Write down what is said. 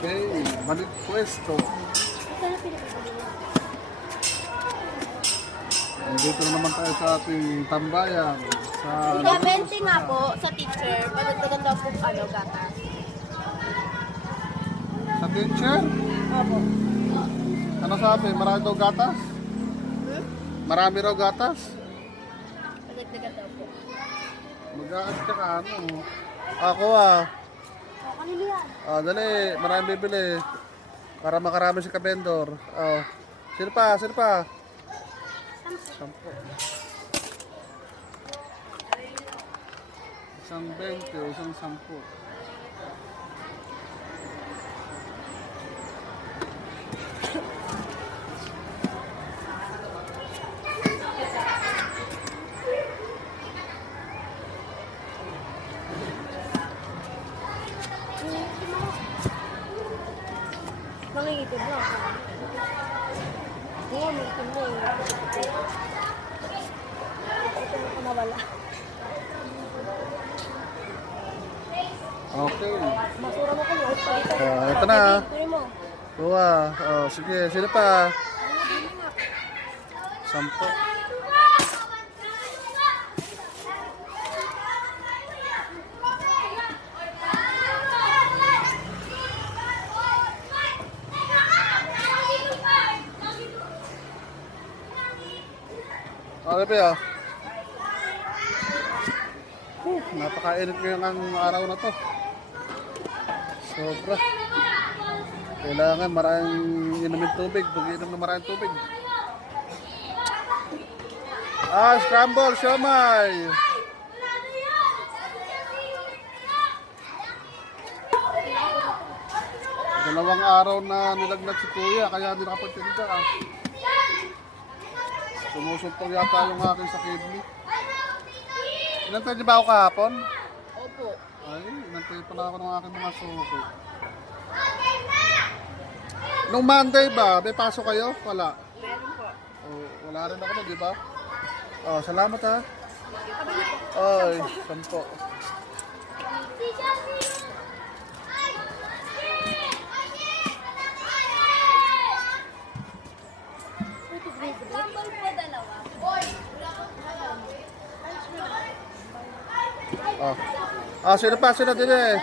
Okay, balik pwesto. Dito na naman tayo sa ating tambayan. Sa Kaya 20 nga po sa teacher, padagdagan daw po gata. Sa teacher? Opo. Ano sabi? Marami daw gatas? Marami raw gatas? Padagdagan daw po. Mag-aas ka ka ano? Ako Kanino yan? Dali, marami bibili. Para makarami si kabendor. Sino pa? Sino pa? 10. Isang 20, isang 10. Nangingitim lang. Oo, may itim mo eh. Ito na ka mawala. Okay. Masura mo ko mo. Ito na. Ito mo. Kuha. Sige. Sino pa? 10. Okay pa napakainit ngayon ang araw na to. Sobra. Kailangan maraming inumin tubig. Pag-inom na maraming tubig. Scramble, siomay. Dalawang araw na nilagnat si Kuya, kaya hindi nakapagtinda Sumusumpong yata yung akin sa kidney. Inantay niyo ba ako kahapon? Opo. Ay, inantay pala ako ng aking mga suki. Nung Monday ba, may pasok kayo? Wala. Meron po. Wala rin ako na, di ba? Salamat ha. Ay, 10. Sino pa? Sino din eh?